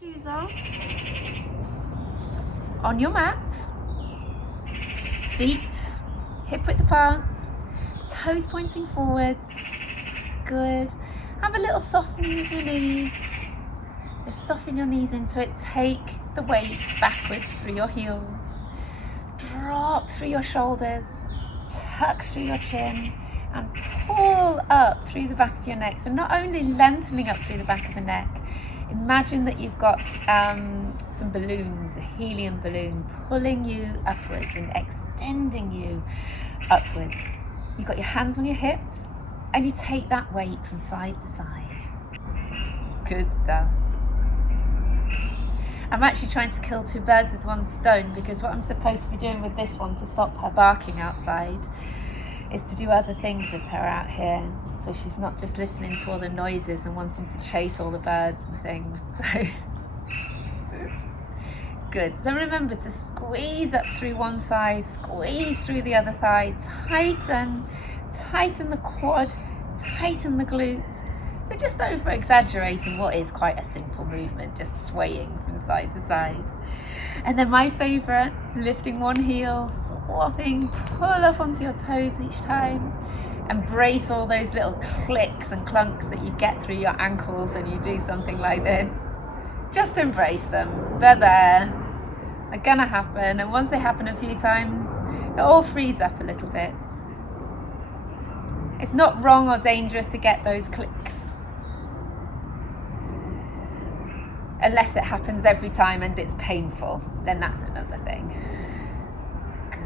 Shoes off. On your mat. Feet hip width apart. Toes pointing forwards. Good. Have a little softening of your knees. Just soften your knees into it. Take the weight backwards through your heels. Drop through your shoulders. Tuck through your chin. And pull up through the back of your neck. So not only lengthening up through the back of the neck, imagine that you've got some balloons, a helium balloon, pulling you upwards and extending you upwards. You've got your hands on your hips and you take that weight from side to side. Good stuff. I'm actually trying to kill two birds with one stone, because what I'm supposed to be doing with this one to stop her barking outside is to do other things with her out here, so she's not just listening to all the noises and wanting to chase all the birds and things. So good. So remember to squeeze up through one thigh, squeeze through the other thigh, tighten the quad, tighten the glutes. So just over exaggerating what is quite a simple movement, just swaying from side to side. And then my favourite, lifting one heel, swapping, pull up onto your toes each time. Embrace all those little clicks and clunks that you get through your ankles when you do something like this. Just embrace them. They're there. They're gonna happen. And once they happen a few times, it all frees up a little bit. It's not wrong or dangerous to get those clicks, unless it happens every time and it's painful, then that's another thing. Good.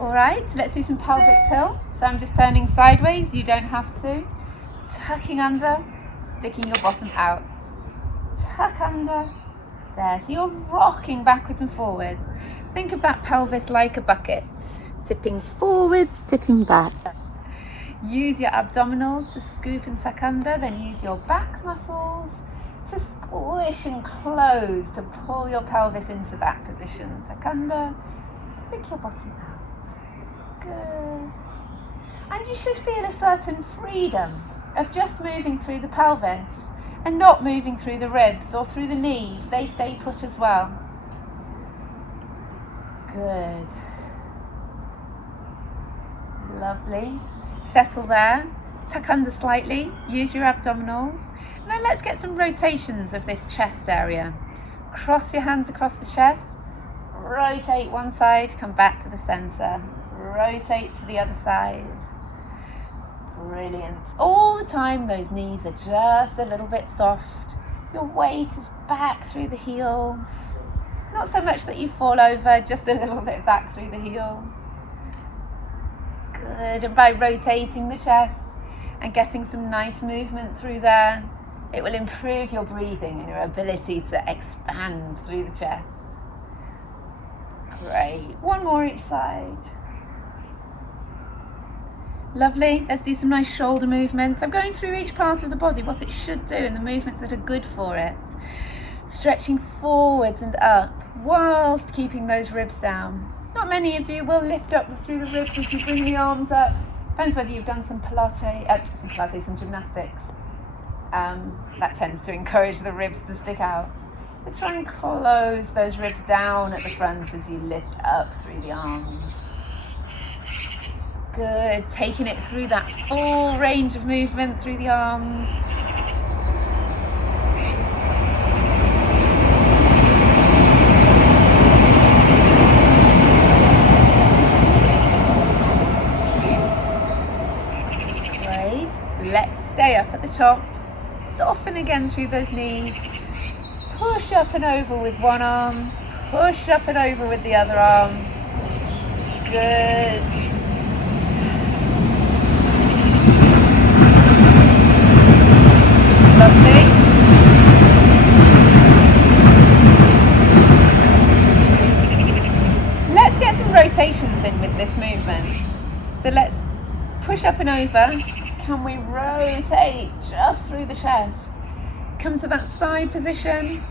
All right, so let's do some pelvic tilt. So I'm just turning sideways, you don't have to. Tucking under, sticking your bottom out. Tuck under, there. So you're rocking backwards and forwards. Think of that pelvis like a bucket. Tipping forwards, tipping back. Use your abdominals to scoop and tuck under, then use your back muscles to squish and close to pull your pelvis into that position. Tuck under, stick your bottom out. Good. And you should feel a certain freedom of just moving through the pelvis and not moving through the ribs or through the knees. They stay put as well. Good. Lovely. Settle there. Tuck under slightly. Use your abdominals. And then let's get some rotations of this chest area. Cross your hands across the chest. Rotate one side. Come back to the center. Rotate to the other side. Brilliant. All the time those knees are just a little bit soft. Your weight is back through the heels. Not so much that you fall over, just a little bit back through the heels. Good. And by rotating the chest and getting some nice movement through there, it will improve your breathing and your ability to expand through the chest. Great. One more each side. Lovely. Let's do some nice shoulder movements. I'm going through each part of the body, what it should do and the movements that are good for it. Stretching forwards and up whilst keeping those ribs down. Not many of you will lift up through the ribs as you bring the arms up. Depends whether you've done some some gymnastics. That tends to encourage the ribs to stick out. But try and close those ribs down at the front as you lift up through the arms. Good. Taking it through that full range of movement through the arms. Let's stay up at the top, soften again through those knees, push up and over with one arm, push up and over with the other arm. Good. Lovely. Let's get some rotations in with this movement. So let's push up and over. Can we rotate just through the chest? Come to that side position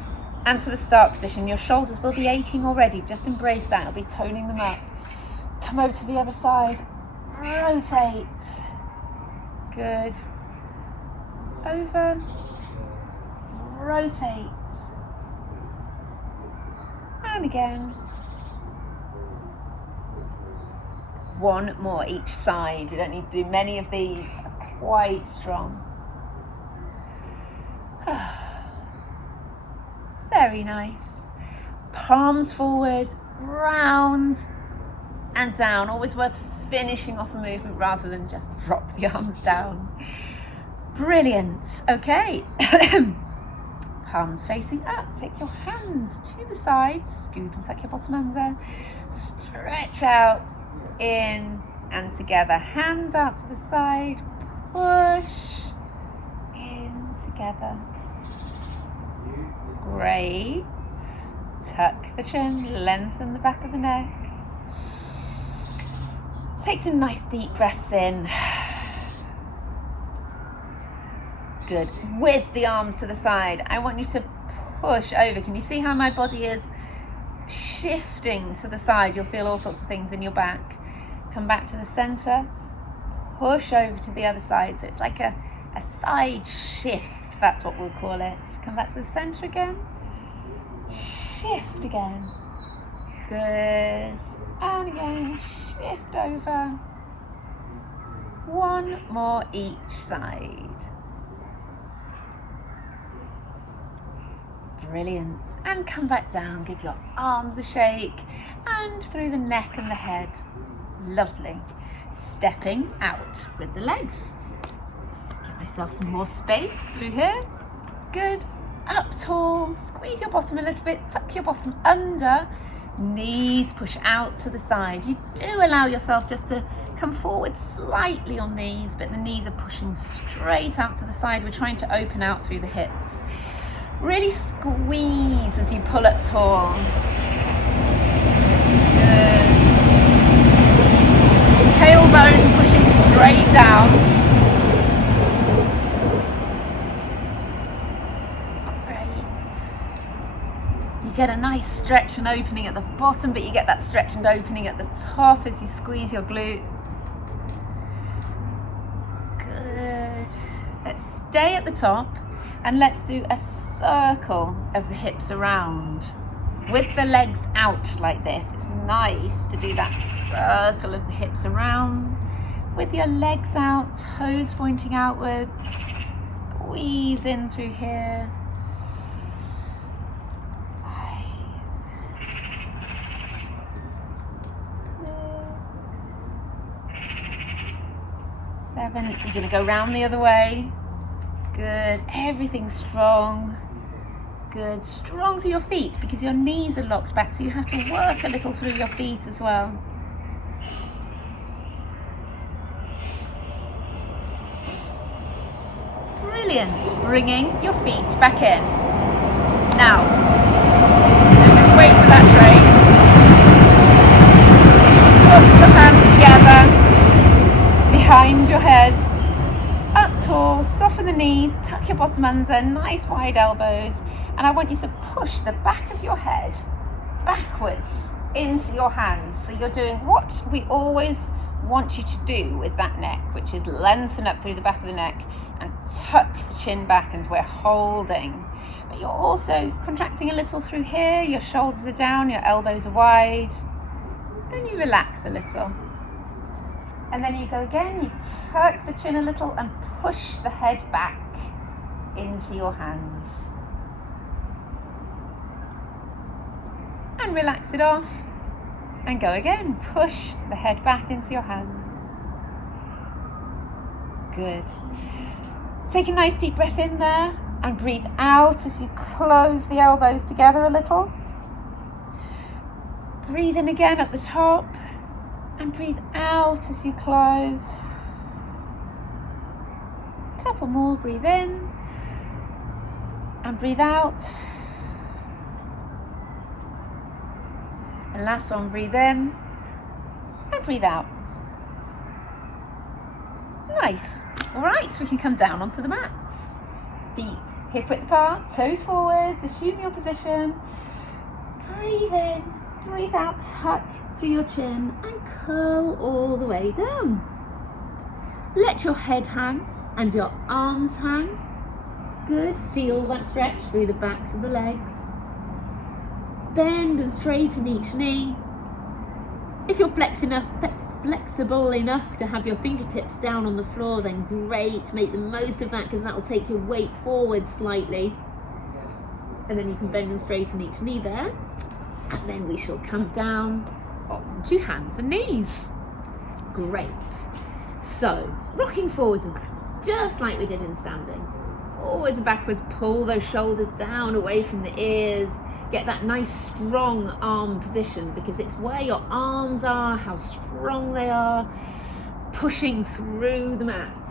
and to the start position. Your shoulders will be aching already. Just embrace that. It'll be toning them up. Come over to the other side. Rotate. Good. Over. rotate. And again. One more each side. We don't need to do many of these. They're quite strong. Very nice. Palms forward, round and down. Always worth finishing off a movement rather than just drop the arms down. Brilliant. Okay. Palms facing up. Take your hands to the sides. Scoop and tuck your bottom under. Stretch out, in and together. Hands out to the side. Push. In, together. Great. Tuck the chin, lengthen the back of the neck. Take some nice deep breaths in. Good. With the arms to the side, I want you to push over. Can you see how my body is shifting to the side? You'll feel all sorts of things in your back. Come back to the center. Push over to the other side. So it's like a side shift. That's what we'll call it. Come back to the center again. Shift again. Good. And again, shift over. One more each side. Brilliant. And come back down. Give your arms a shake. And through the neck and the head. Lovely. Stepping out with the legs. Give myself some more space through here. Good. Up tall. Squeeze your bottom a little bit. Tuck your bottom under. Knees push out to the side. You do allow yourself just to come forward slightly on these, but the knees are pushing straight out to the side. We're trying to open out through the hips. Really squeeze as you pull up tall. Good. Tailbone pushing straight down. Get a nice stretch and opening at the bottom, but you get that stretch and opening at the top as you squeeze your glutes. Good. Let's stay at the top and let's do a circle of the hips around with the legs out like this. It's nice to do that circle of the hips around with your legs out, toes pointing outwards. Squeeze in through here. 7. You're going to go round the other way. Good. Everything's strong. Good. Strong through your feet because your knees are locked back, so you have to work a little through your feet as well. Brilliant. Bringing your feet back in. Now, just wait for that train. Put your hands together. Behind your head, up tall, soften the knees, tuck your bottom under, nice wide elbows, and I want you to push the back of your head backwards into your hands. So you're doing what we always want you to do with that neck, which is lengthen up through the back of the neck and tuck the chin back, and we're holding. But you're also contracting a little through here, your shoulders are down, your elbows are wide, and you relax a little. And then you go again, you tuck the chin a little and push the head back into your hands. And relax it off. And go again, push the head back into your hands. Good. Take a nice deep breath in there and breathe out as you close the elbows together a little. Breathe in again at the top. And breathe out as you close. Couple more, breathe in. And breathe out. And last one, breathe in. And breathe out. Nice. All right, so we can come down onto the mats. Feet hip width apart, toes forwards, assume your position. Breathe in, breathe out, tuck through your chin and curl all the way down. Let your head hang and your arms hang. Good, feel that stretch through the backs of the legs. Bend and straighten each knee. If you're flexible enough to have your fingertips down on the floor, then great, make the most of that, because that will take your weight forward slightly. And then you can bend and straighten each knee there. And then we shall come down onto hands and knees. Great. So, rocking forwards and backwards, just like we did in standing. Forwards and backwards, pull those shoulders down away from the ears. Get that nice strong arm position, because it's where your arms are, how strong they are, pushing through the mat.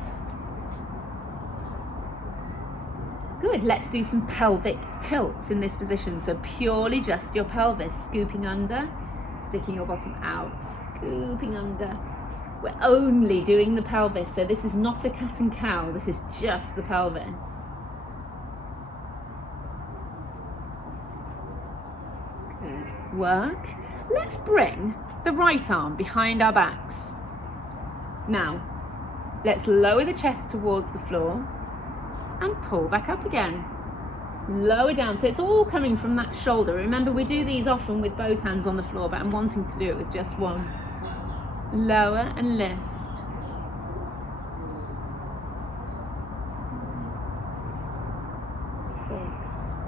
Good, let's do some pelvic tilts in this position. So purely just your pelvis, scooping under, sticking your bottom out, scooping under. We're only doing the pelvis, so this is not a cat and cow, this is just the pelvis. Good work. Let's bring the right arm behind our backs. Now, let's lower the chest towards the floor and pull back up again. Lower down, so it's all coming from that shoulder. Remember, we do these often with both hands on the floor, but I'm wanting to do it with just one. Lower and lift. Six.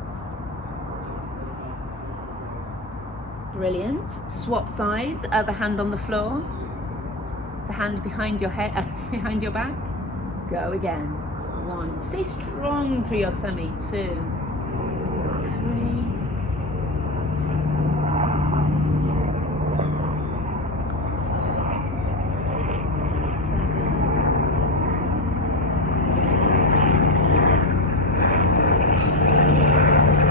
Brilliant. Swap sides, other hand on the floor. The hand behind your head, behind your back. Go again. One. Stay strong through your tummy. 2. 3.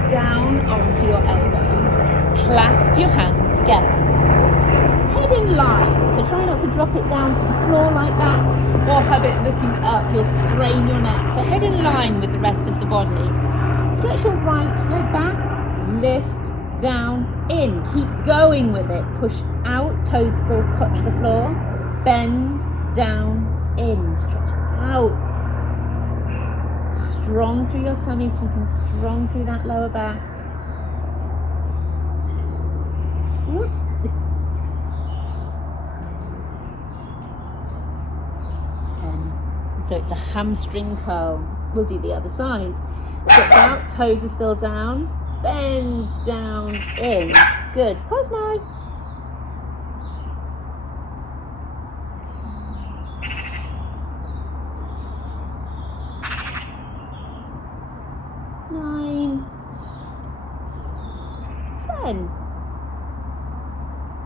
Down onto your elbows. Clasp your hands together. Head in line, so try not to drop it down to the floor like that, or have it looking up. You'll strain your neck. So head in line with the rest of the body. Stretch your right leg back, lift, down, in. Keep going with it. Push out, toes still touch the floor. Bend, down, in. Stretch out. Strong through your tummy, keeping strong through that lower back. Whoop. 10. So it's a hamstring curl. We'll do the other side. Step out, toes are still down. Bend, down, in. Good. Cosmo. 9, 10.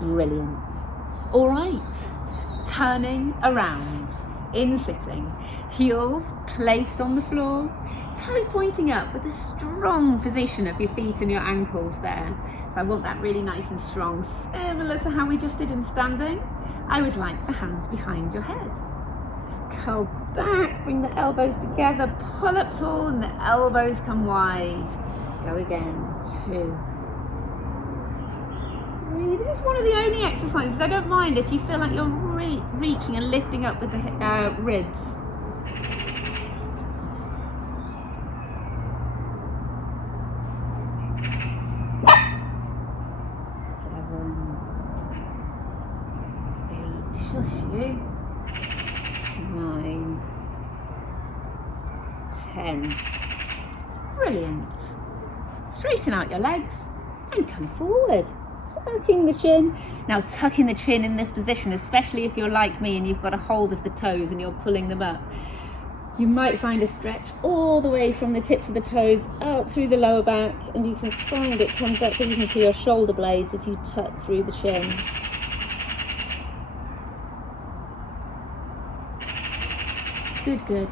Brilliant. All right, turning around in sitting, heels placed on the floor, toes pointing up with a strong position of your feet and your ankles there. So I want that really nice and strong, similar to how we just did in standing. I would like the hands behind your head. Curl back, bring the elbows together, pull up tall and the elbows come wide. Go again, 2. 3. This is one of the only exercises I don't mind if you feel like you're reaching and lifting up with the ribs. 7, 8, shush you. 9, 10. Brilliant. Straighten out your legs and come forward. Tucking the chin. Now tucking the chin in this position, especially if you're like me and you've got a hold of the toes and you're pulling them up, you might find a stretch all the way from the tips of the toes out through the lower back, and you can find it comes up even to your shoulder blades if you tuck through the chin. Good, good.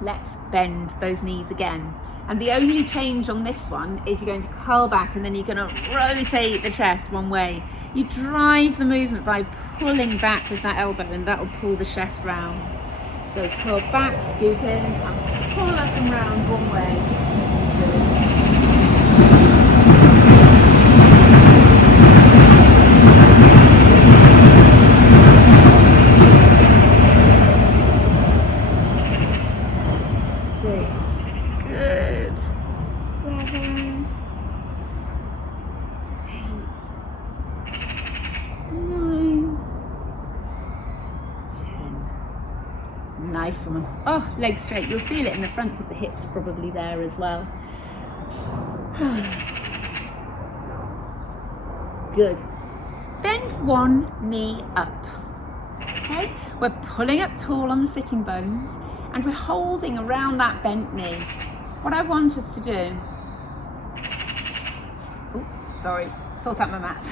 Let's bend those knees again. And the only change on this one is you're going to curl back and then you're going to rotate the chest one way. You drive the movement by pulling back with that elbow, and that will pull the chest round. So curl back, scoop in, and pull up and round one way. Good. 6. Good. 7, 8, 9, 10. Nice one. Oh, legs straight. You'll feel it in the fronts of the hips probably there as well. Good. Bend one knee up. Okay? We're pulling up tall on the sitting bones and we're holding around that bent knee. What I want us to do, sort out my mat.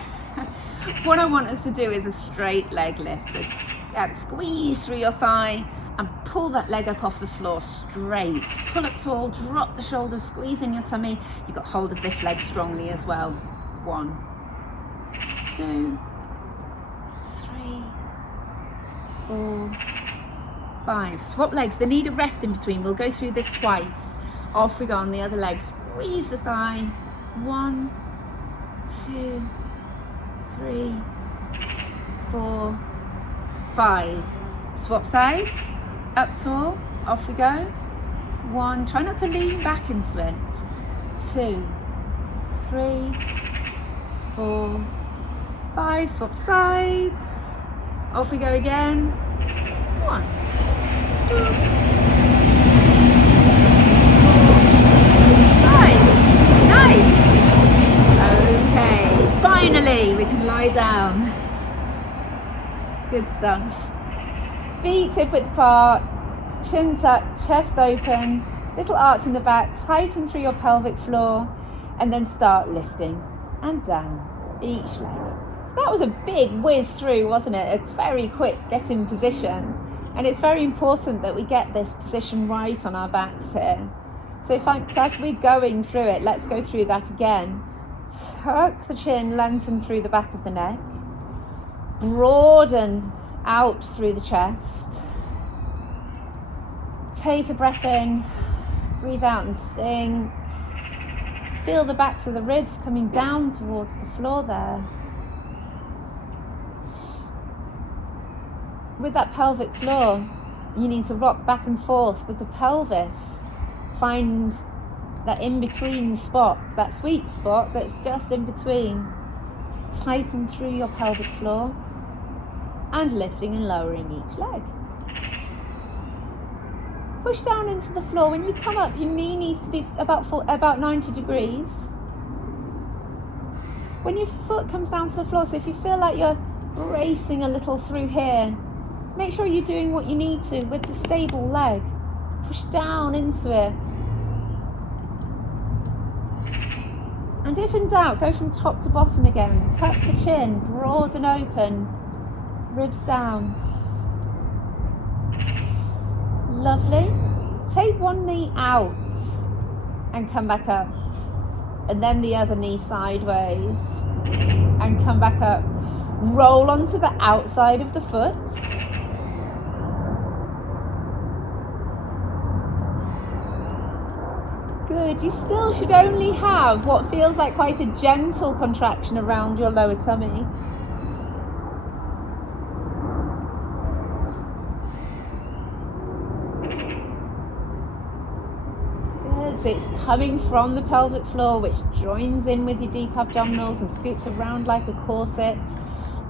What I want us to do is a straight leg lift. So squeeze through your thigh and pull that leg up off the floor straight. Pull up tall, drop the shoulders, squeeze in your tummy. You've got hold of this leg strongly as well. 1, 2, 3, 4, 5. Swap legs. They need a rest in between. We'll go through this twice. Off we go on the other leg. Squeeze the thigh. 1, 2, 3, 4, 5. Swap sides. Up tall. Off we go. 1. Try not to lean back into it. 2, 3, 4, 5. Swap sides. Off we go again. 1, 2, 5. Nice. Okay. Finally, we can lie down. Good stuff. Feet hip width apart. Chin tucked. Chest open. Little arch in the back. Tighten through your pelvic floor, and then start lifting and down each leg. So that was a big whiz through, wasn't it? A very quick get in position. And it's very important that we get this position right on our backs here. So as we're going through it, let's go through that again. Tuck the chin, lengthen through the back of the neck. Broaden out through the chest. Take a breath in, breathe out and sink. Feel the backs of the ribs coming down towards the floor there. With that pelvic floor, you need to rock back and forth with the pelvis. Find that in-between spot, that sweet spot that's just in between. Tighten through your pelvic floor and lifting and lowering each leg. Push down into the floor. When you come up, your knee needs to be about 90 degrees. When your foot comes down to the floor, so if you feel like you're bracing a little through here, make sure you're doing what you need to with the stable leg. Push down into it. And if in doubt, go from top to bottom again. Tuck the chin, broad and open, ribs down. Lovely. Take one knee out and come back up. And then the other knee sideways and come back up. Roll onto the outside of the foot. Good. You still should only have what feels like quite a gentle contraction around your lower tummy. Good. So it's coming from the pelvic floor, which joins in with your deep abdominals and scoops around like a corset,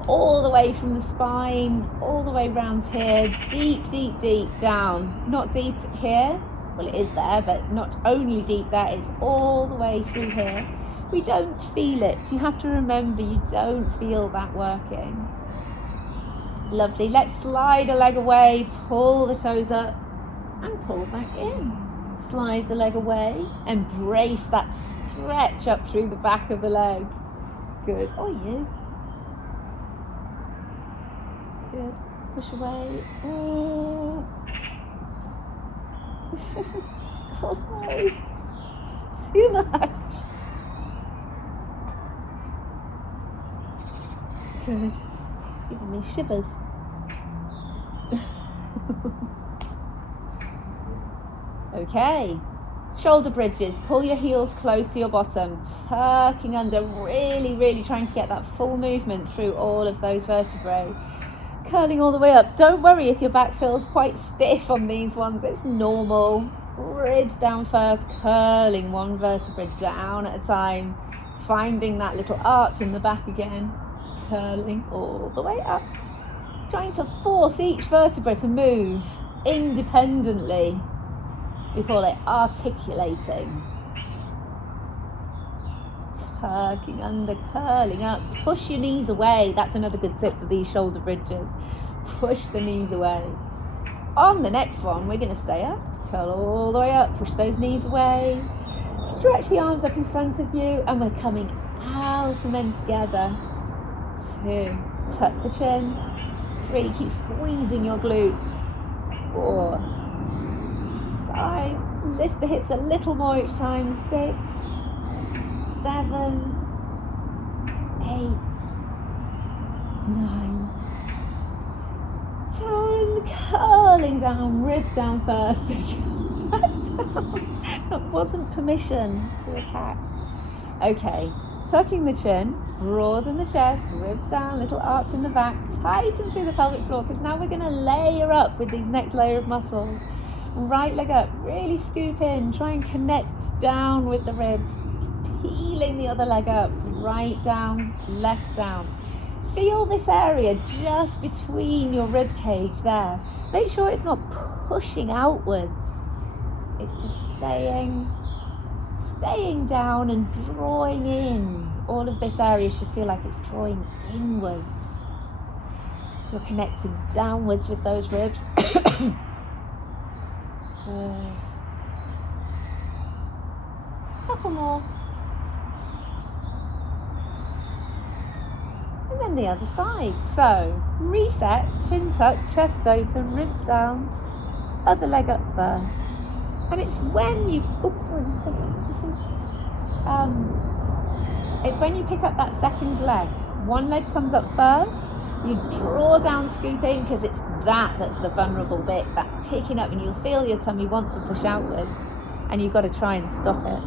all the way from the spine, all the way round here, deep, deep, deep down. Not deep here. Well, it is there, but not only deep there, it's all the way through here. We don't feel it. You have to remember, you don't feel that working. Lovely. Let's slide a leg away, pull the toes up and pull back in. Slide the leg away, embrace that stretch up through the back of the leg. Good. Oh, yeah. Good. Push away. Cosmo, too much. Good. Giving me shivers. Okay. Shoulder bridges. Pull your heels close to your bottom, tucking under, really, really trying to get that full movement through all of those vertebrae. Curling all the way up. Don't worry if your back feels quite stiff on these ones, it's normal. ribs down first, curling one vertebra down at a time, finding that little arch in the back again, curling all the way up, trying to force each vertebra to move independently. We call it articulating. Tucking under, curling up, push your knees away. That's another good tip for these shoulder bridges. Push the knees away. On the next one, we're going to stay up, curl all the way up, push those knees away, stretch the arms up in front of you, and we're coming out and then together. 2, tuck the chin. 3, keep squeezing your glutes. 4, 5, lift the hips a little more each time. 6, 7, 8, 9, 10, curling down, ribs down first. That wasn't permission to attack. Okay, tucking the chin, broaden the chest, ribs down, little arch in the back, tighten through the pelvic floor, because now we're going to layer up with these next layer of muscles. Right leg up, really scoop in, try and connect down with the ribs, peeling the other leg up, right down, left down. Feel this area just between your rib cage there. Make sure it's not pushing outwards. It's just staying down and drawing in. All of this area should feel like it's drawing inwards. You're connecting downwards with those ribs. Good. Couple more. And then the other side. So, reset, chin tuck, chest open, ribs down, other leg up first. And it's when you, it's when you pick up that second leg. One leg comes up first, you draw down, scoop in, because it's that's the vulnerable bit, that picking up, and you'll feel your tummy want to push outwards, and you've got to try and stop it.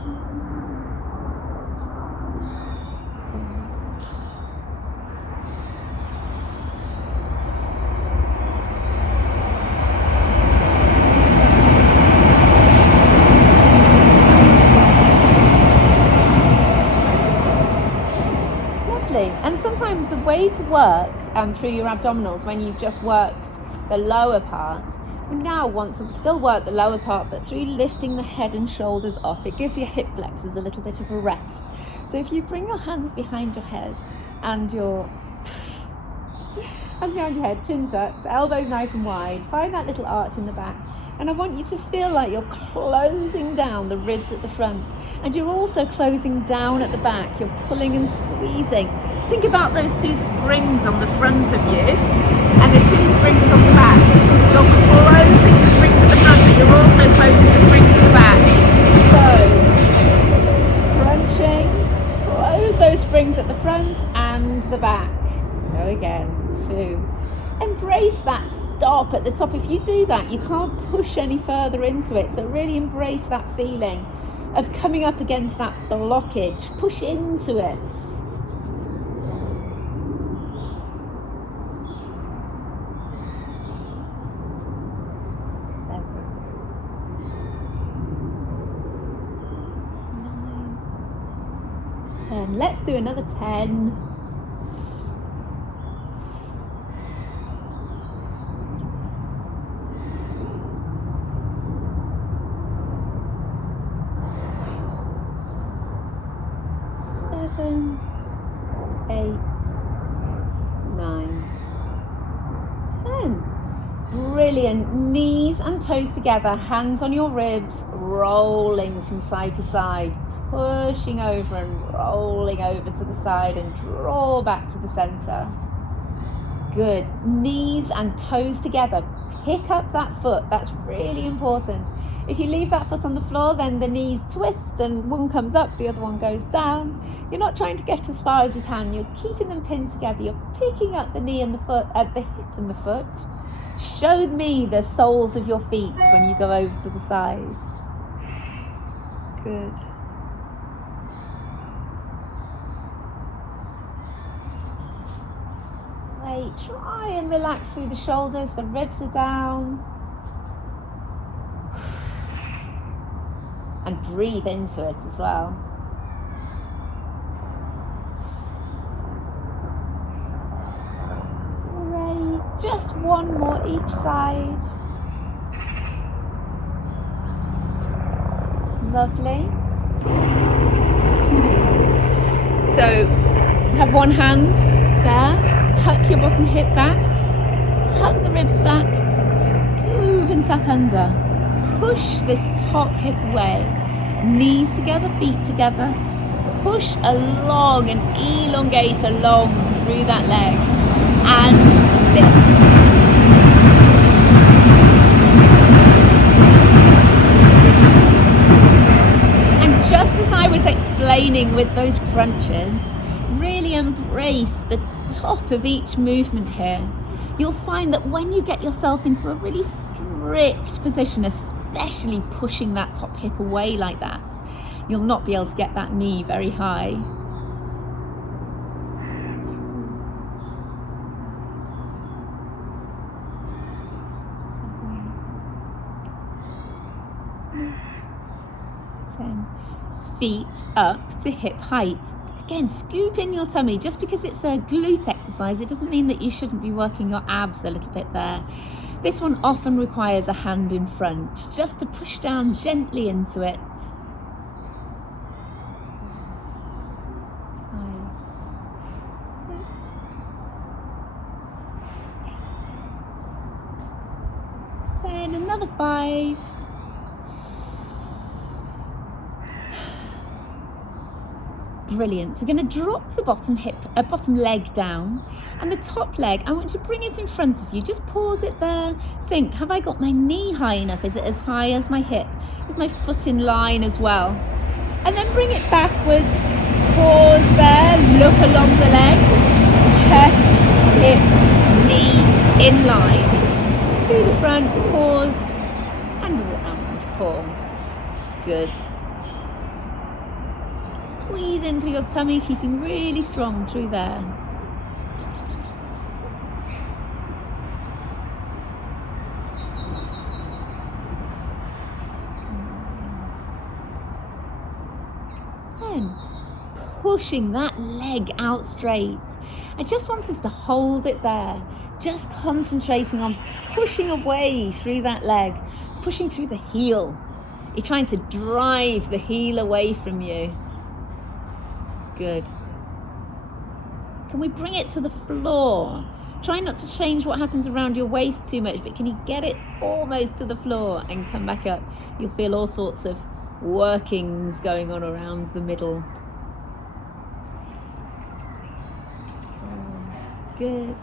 And sometimes the way to work through your abdominals when you've just worked the lower part, we now want to still work the lower part, but through lifting the head and shoulders off, it gives your hip flexors a little bit of a rest. So if you bring your hands behind your head and chin tucked, elbows nice and wide, find that little arch in the back. And I want you to feel like you're closing down the ribs at the front, and you're also closing down at the back. You're pulling and squeezing. Think about those 2 springs on the front of you and the 2 springs on the back. You're closing the springs at the front, but you're also closing the springs at the back. So, crunching, close those springs at the front and the back. Go again, 2. Embrace that stop at the top. If you do that, you can't push any further into it. So really embrace that feeling of coming up against that blockage. Push into it. 7, 9, 10. Let's do another 10. 7, 8, 9, 10. Brilliant. Knees and toes together, hands on your ribs, rolling from side to side, pushing over and rolling over to the side, and draw back to the center. Good. Knees and toes together. Pick up that foot. That's really important. If you leave that foot on the floor, then the knees twist and one comes up, the other one goes down. You're not trying to get as far as you can. You're keeping them pinned together. You're picking up the knee and the foot, the hip and the foot. Show me the soles of your feet when you go over to the side. Good. Great. Try and relax through the shoulders. The ribs are down. and breathe into it as well. Great, just one more each side. Lovely. So have one hand there, tuck your bottom hip back, tuck the ribs back, scoop and tuck under. Push this top hip away, knees together, feet together. Push along and elongate along through that leg and lift. Explaining with those crunches, really embrace the top of each movement here. You'll find that when you get yourself into a really strict position, especially pushing that top hip away like that, you'll not be able to get that knee very high. Feet up to hip height. Again, scoop in your tummy. Just because it's a glute exercise, it doesn't mean that you shouldn't be working your abs a little bit there. This one often requires a hand in front, just to push down gently into it. 5, 6, 10, another 5. Brilliant. So we're going to drop the bottom leg down, and the top leg, I want you to bring it in front of you. Just pause it there. Think, have I got my knee high enough? Is it as high as my hip? Is my foot in line as well? And then bring it backwards. Pause there. Look along the leg. Chest, hip, knee in line. To the front. Pause. And around. Pause. Good. Squeeze into your tummy, keeping really strong through there. Pushing that leg out straight. I just want us to hold it there, just concentrating on pushing away through that leg, pushing through the heel. You're trying to drive the heel away from you. Good. Can we bring it to the floor? Try not to change what happens around your waist too much, but can you get it almost to the floor and come back up? You'll feel all sorts of workings going on around the middle. Good.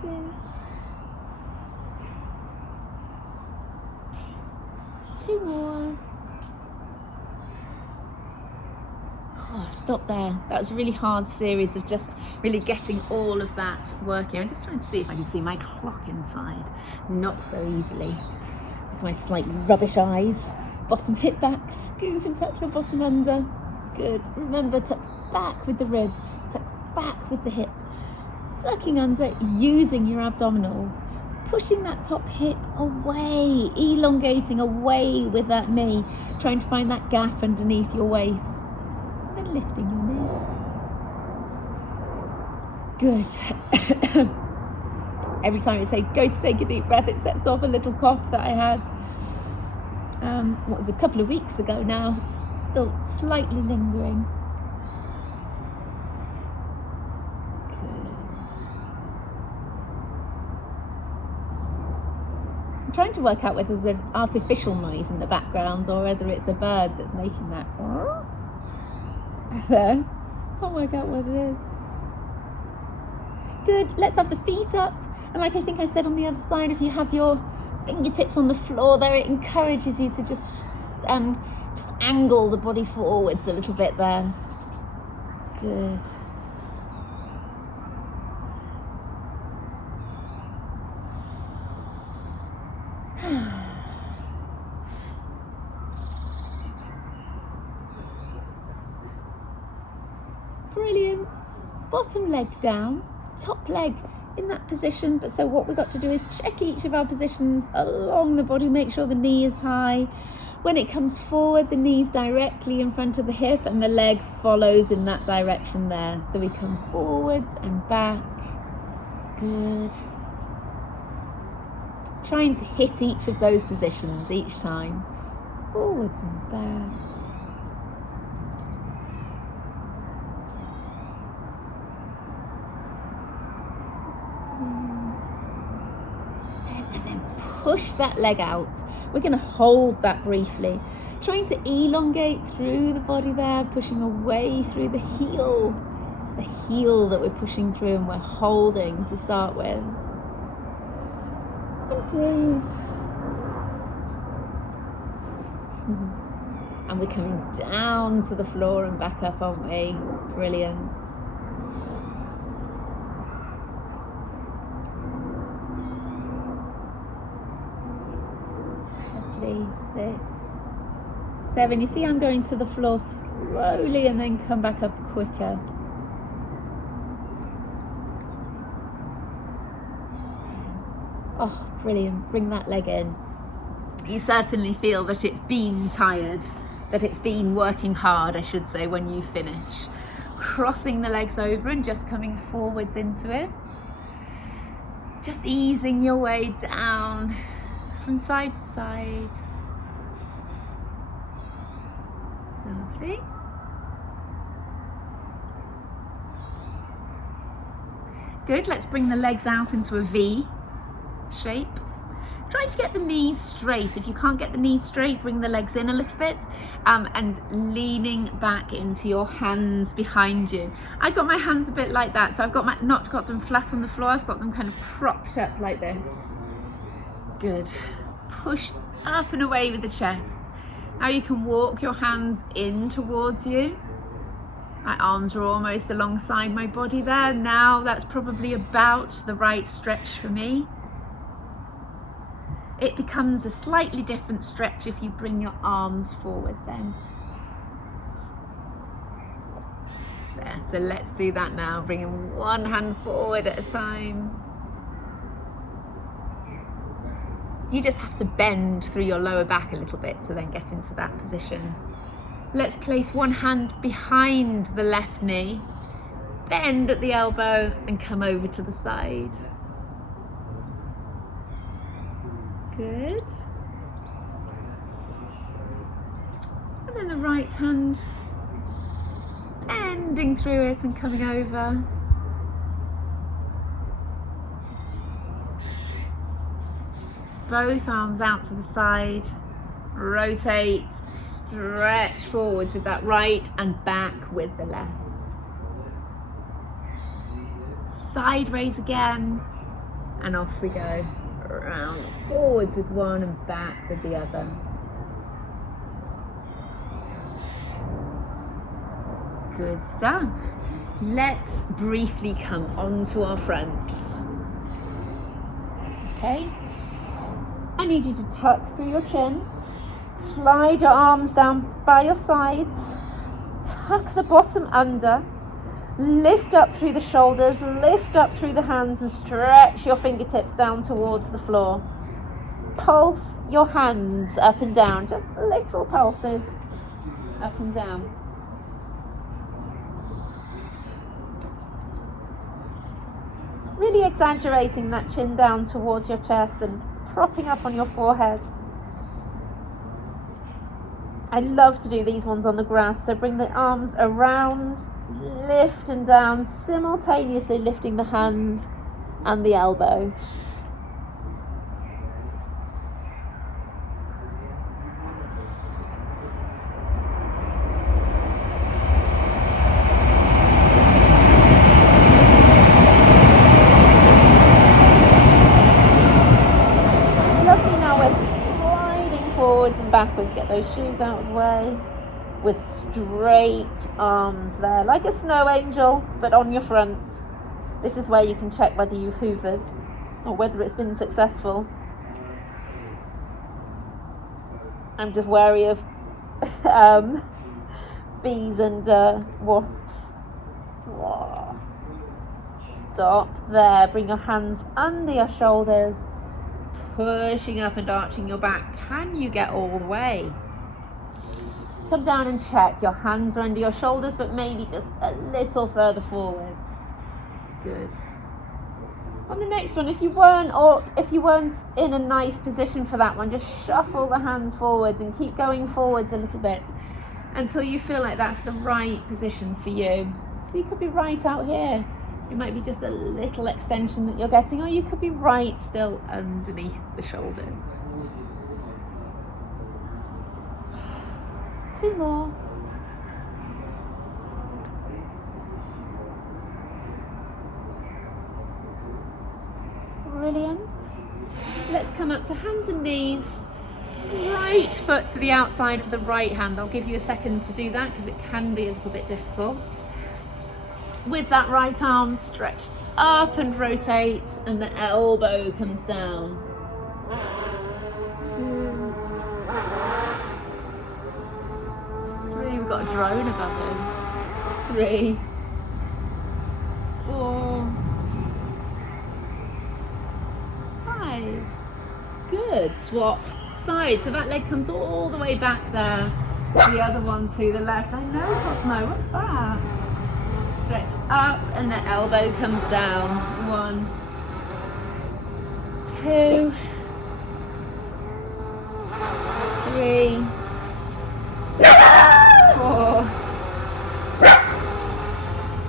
6. 2 more. Stop there. That was a really hard series of just really getting all of that working. I'm just trying to see if I can see my clock inside. Not so easily. With my slight rubbish eyes. Bottom hip back, scoop and tuck your bottom under. Good. Remember, tuck back with the ribs, tuck back with the hip. Tucking under, using your abdominals. Pushing that top hip away, elongating away with that knee. Trying to find that gap underneath your waist. And lifting your knee. Good. Every time I say go to take a deep breath, it sets off a little cough that I had what was a couple of weeks ago now, still slightly lingering. Good. I'm trying to work out whether there's an artificial noise in the background or whether it's a bird that's making that. There. Can't work out what it is. Good. Let's have the feet up. And like I think I said on the other side, if you have your fingertips on the floor there, it encourages you to just angle the body forwards a little bit there. Good. Brilliant. Bottom leg down, top leg in that position. But so what we've got to do is check each of our positions along the body, make sure the knee is high. When it comes forward, the knee's directly in front of the hip and the leg follows in that direction there. So we come forwards and back. Good. Trying to hit each of those positions each time. Forwards and back. And then push that leg out. We're going to hold that briefly. Trying to elongate through the body there, pushing away through the heel. It's the heel that we're pushing through and we're holding to start with. And breathe. And we're coming down to the floor and back up, aren't we? Brilliant. Lovely. 6, 7. You see I'm going to the floor slowly and then come back up quicker. Oh, brilliant. Bring that leg in. You certainly feel that it's been tired, that it's been working hard, I should say, when you finish. Crossing the legs over and just coming forwards into it. Just easing your way down from side to side. Lovely. Good, let's bring the legs out into a V shape. Try to get the knees straight. If you can't get the knees straight, bring the legs in a little bit and leaning back into your hands behind you. I've got my hands a bit like that, so I've got not got them flat on the floor, I've got them kind of propped up like this. Good. Push up and away with the chest. Now you can walk your hands in towards you. My arms are almost alongside my body there. Now that's probably about the right stretch for me. It becomes a slightly different stretch if you bring your arms forward then. There, so let's do that now, bringing one hand forward at a time. You just have to bend through your lower back a little bit to then get into that position. Let's place one hand behind the left knee, bend at the elbow and come over to the side. Good. And then the right hand, bending through it and coming over. Both arms out to the side. Rotate, stretch forwards with that right and back with the left. Sideways again, and off we go. Around, forwards with one and back with the other. Good stuff. Let's briefly come onto our fronts. Okay. I need you to tuck through your chin. Slide your arms down by your sides. Tuck the bottom under. Lift up through the shoulders, lift up through the hands and stretch your fingertips down towards the floor. Pulse your hands up and down, just little pulses up and down. Really exaggerating that chin down towards your chest and propping up on your forehead. I love to do these ones on the grass, so bring the arms around, lift and down, simultaneously lifting the hand and the elbow. Lovely, now we're sliding forwards and backwards, get those shoes out of the way. With straight arms there, like a snow angel, but on your front. This is where you can check whether you've hoovered or whether it's been successful. I'm just wary of bees and wasps. stop there. Bring your hands under your shoulders, pushing up and arching your back. Can you get all the way? Come down and check. Your hands are under your shoulders, but maybe just a little further forwards. Good. On the next one, if you weren't in a nice position for that one, just shuffle the hands forwards and keep going forwards a little bit until you feel like that's the right position for you. So you could be right out here. It might be just a little extension that you're getting, or you could be right still underneath the shoulders. 2 more. Brilliant. Let's come up to hands and knees. Right foot to the outside of the right hand. I'll give you a second to do that because it can be a little bit difficult. With that right arm, stretch up and rotate, and the elbow comes down. 2, 3, we've got a drone above us. 3, 4, 5. Good. Swap sides. So that leg comes all the way back there. The other one to the left. I know, Cosmo. What's that? Stretch up and the elbow comes down. 1, 2, 3, 4,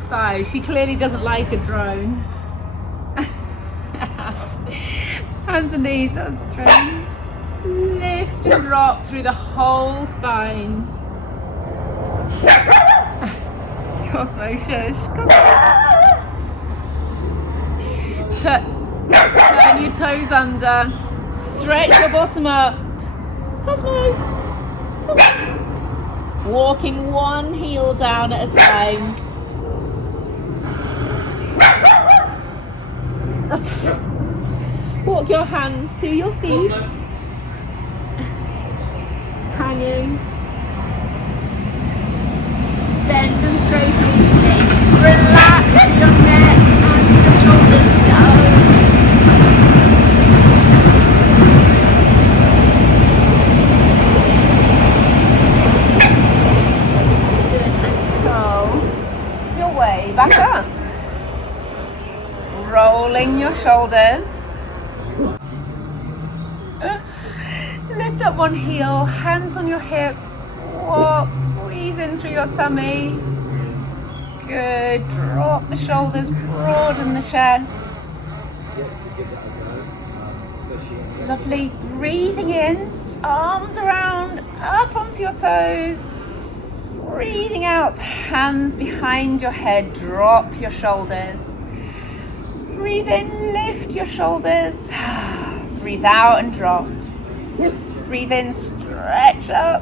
5. She clearly doesn't like a drone. Hands and knees, that's strange. Lift and drop through the whole spine. Cosmo, shush. Turn your toes under. Stretch your bottom up. Cosmo. Walking one heel down at a time. Walk your hands to your feet. Hanging. Bend and straighten each knee. Relax your neck and your shoulders down. Good. Control your way back up. Rolling your shoulders. Lift up one heel, hands on your hips, swap, squeeze in through your tummy. Good, drop the shoulders, broaden the chest. Lovely, breathing in, arms around, up onto your toes. Breathing out, hands behind your head, drop your shoulders. Breathe in, lift your shoulders. Breathe out and drop. Breathe in, stretch up,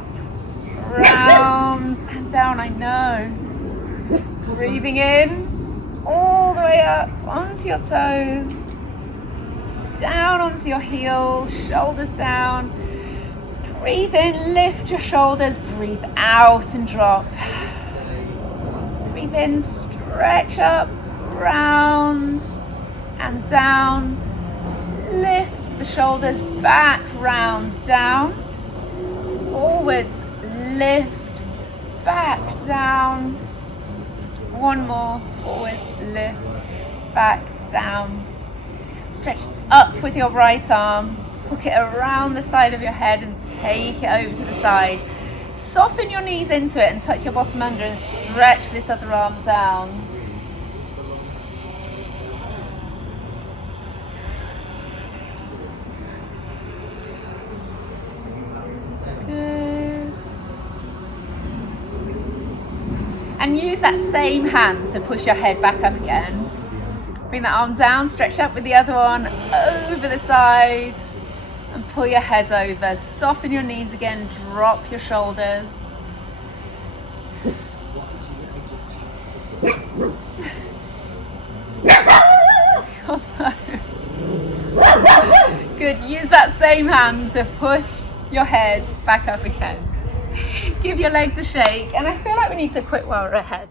round and down, I know. Breathing in, all the way up onto your toes, down onto your heels, shoulders down. Breathe in, lift your shoulders, breathe out and drop. Breathe in, stretch up, round and down. Lift the shoulders back, round, down, forwards, lift, back, down. One more, forwards, lift, back, down. Stretch up with your right arm, hook it around the side of your head and take it over to the side. Soften your knees into it and tuck your bottom under and stretch this other arm down. And use that same hand to push your head back up again. Bring that arm down, stretch up with the other one, over the side, and pull your head over. Soften your knees again, drop your shoulders. Good, use that same hand to push your head back up again. Give your legs a shake, and I feel like we need to quit while we're ahead.